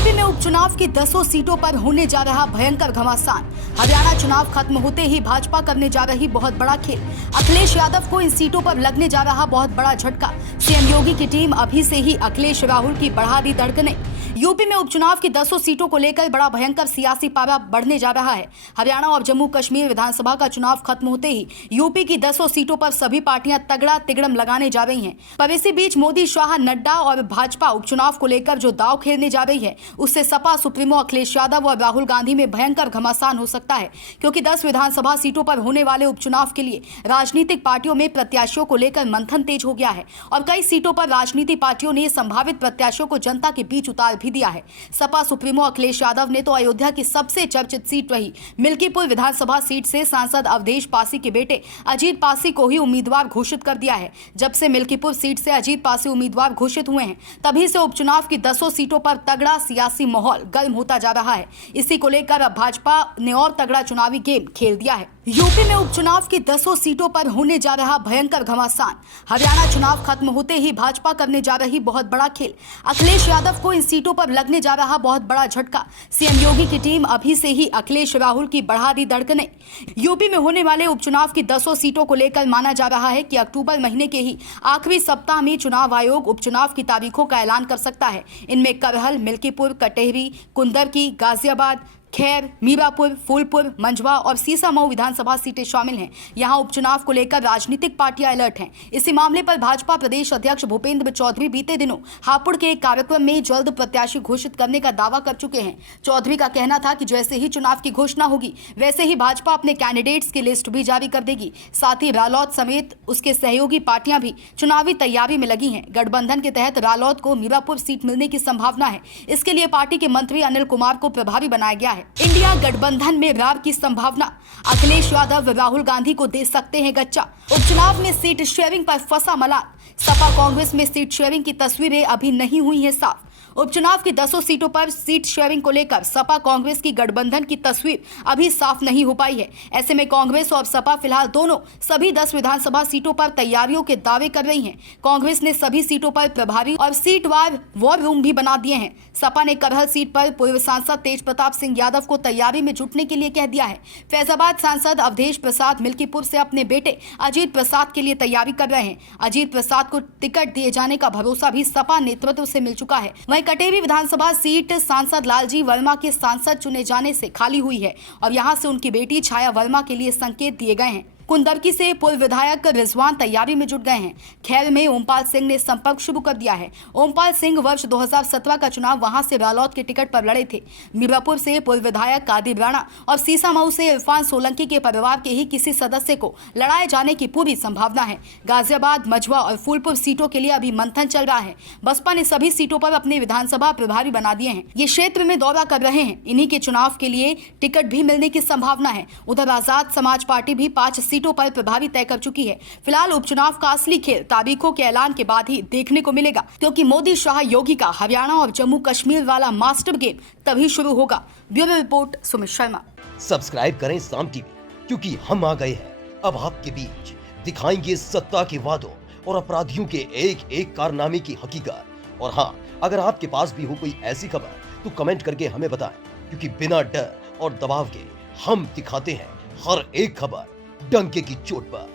UP में उपचुनाव की 10 सीटों पर होने जा रहा भयंकर घमासान। हरियाणा चुनाव खत्म होते ही भाजपा करने जा रही बहुत बड़ा खेल। अखिलेश यादव को इन सीटों पर लगने जा रहा बहुत बड़ा झटका। सीएम योगी की टीम अभी से ही अखिलेश राहुल की बढ़ा रही धड़कनें। यूपी में उपचुनाव की 10 सीटों को लेकर बड़ा भयंकर सियासी पारा बढ़ने जा रहा है। हरियाणा और जम्मू कश्मीर विधानसभा का चुनाव खत्म होते ही यूपी की 10 सीटों पर सभी पार्टियां तगड़ा तिगड़म लगाने जा रही हैं। पर इसी बीच मोदी, शाह, नड्डा और भाजपा उपचुनाव को लेकर जो दांव खेलने जा रही है, उससे सपा सुप्रीमो अखिलेश यादव और राहुल गांधी में भयंकर घमासान हो सकता है। क्योंकि 10 विधानसभा सीटों पर होने वाले उपचुनाव के लिए राजनीतिक पार्टियों में प्रत्याशियों को लेकर मंथन तेज हो गया है और कई सीटों पर राजनीतिक पार्टियों ने संभावित प्रत्याशियों को जनता के बीच उतार भी दिया है। सपा सुप्रीमो अखिलेश यादव ने तो अयोध्या की सबसे चर्चित सीट रही मिल्कीपुर विधानसभा सीट से सांसद अवधेश पासी के बेटे अजीत पासी को ही उम्मीदवार घोषित कर दिया है। जब से मिल्कीपुर सीट से अजीत पासी उम्मीदवार घोषित हुए हैं, तभी से उपचुनाव की 10 सीटों पर तगड़ा सियासी माहौल गर्म होता जा रहा है। इसी को लेकर अब भाजपा ने और तगड़ा चुनावी गेम खेल दिया है। यूपी में उपचुनाव की 10 सीटों पर होने जा रहा भयंकर घमासान। हरियाणा चुनाव खत्म होते ही भाजपा करने जा रही बहुत बड़ा खेल। अखिलेश यादव को इन सीटों पर लगने जा रहा बहुत बड़ा झटका। सीएम योगी की टीम अभी से ही अखिलेश राहुल की बढ़ा रही धड़कनें। यूपी में होने वाले उपचुनाव की 10 सीटों को लेकर माना जा रहा है कि अक्टूबर महीने के ही आखिरी सप्ताह में चुनाव आयोग उपचुनाव की तारीखों का ऐलान कर सकता है। इनमें करहल, मिल्कीपुर, कटेहरी, कुंदरकी, गाजियाबाद, खैर, मीरापुर, फूलपुर, मंझवा और सीसामऊ विधानसभा सीटें शामिल हैं। यहां उपचुनाव को लेकर राजनीतिक पार्टियां अलर्ट हैं। इसी मामले पर भाजपा प्रदेश अध्यक्ष भूपेंद्र चौधरी बीते दिनों हापुड़ के एक कार्यक्रम में जल्द प्रत्याशी घोषित करने का दावा कर चुके हैं। चौधरी का कहना था कि जैसे ही चुनाव की घोषणा होगी, वैसे ही भाजपा अपने कैंडिडेट्स की लिस्ट भी जारी कर देगी। साथ ही रालोद समेत उसके सहयोगी पार्टियां भी चुनावी तैयारी में लगी हैं। गठबंधन के तहत रालोद को मीरापुर सीट मिलने की संभावना है। इसके लिए पार्टी के मंत्री अनिल कुमार को प्रभारी बनाया गया है। इंडिया गठबंधन में रार की संभावना। अखिलेश यादव राहुल गांधी को दे सकते हैं गच्चा। उपचुनाव में सीट शेयरिंग पर फंसा मलाल। सपा कांग्रेस में सीट शेयरिंग की तस्वीरें अभी नहीं हुई हैं साफ। उपचुनाव की 10 सीटों पर सीट शेयरिंग को लेकर सपा कांग्रेस की गठबंधन की तस्वीर अभी साफ नहीं हो पाई है। ऐसे में कांग्रेस और सपा फिलहाल दोनों सभी 10 विधानसभा सीटों पर तैयारियों के दावे कर रही हैं। कांग्रेस ने सभी सीटों पर प्रभारी और सीटवार वॉर रूम भी बना दिए हैं। सपा ने करहल सीट पर पूर्व सांसद तेज प्रताप सिंह यादव को तैयारी में जुटने के लिए कह दिया है। फैजाबाद सांसद अवधेश प्रसाद मिल्कीपुर से अपने बेटे अजीत प्रसाद के लिए तैयारी कर रहे हैं। अजीत प्रसाद को टिकट दिए जाने का भरोसा भी सपा नेतृत्व से मिल चुका है। वहीं कटेहरी विधानसभा सीट सांसद लालजी वर्मा के सांसद चुने जाने से खाली हुई है और यहां से उनकी बेटी छाया वर्मा के लिए संकेत दिए गए हैं। कुंदरकी से पूर्व विधायक रिजवान तैयारी में जुट गए हैं। खैर में ओमपाल सिंह ने संपर्क शुरू कर दिया है। ओमपाल सिंह वर्ष 2017 का चुनाव वहां से रालोद के टिकट पर लड़े थे। मीरापुर से पूर्व विधायक कादिर राणा और सीसामऊ से इरफान सोलंकी के परिवार के ही किसी सदस्य को लड़ाए जाने की पूरी संभावना है। गाजियाबाद, मझवा और फूलपुर सीटों के लिए अभी मंथन चल रहा है। बसपा ने सभी सीटों पर अपने विधानसभा प्रभारी बना दिए हैं। ये क्षेत्र में दौरा कर रहे हैं। इन्हीं के चुनाव के लिए टिकट भी मिलने की संभावना है। उधर आजाद समाज पार्टी भी 5 सीटों पर प्रभारी तय कर चुकी है। फिलहाल उपचुनाव का असली खेल तारीखों के ऐलान के बाद ही देखने को मिलेगा, क्योंकि मोदी, शाह, योगी का हरियाणा और जम्मू कश्मीर वाला मास्टर गेम तभी शुरू होगा। Bureau report, Sumit Sharma. Subscribe करें साम टीवी, क्योंकि हम आ गए हैं अब आपके बीच। दिखाएंगे सत्ता के वादों और अपराधियों के एक एक कारनामे की हकीकत। और हाँ, अगर आपके पास भी हो कोई ऐसी खबर तो कमेंट करके हमें बताएं, क्योंकि बिना डर और दबाव के हम दिखाते हैं हर एक खबर डंके की चोट पर।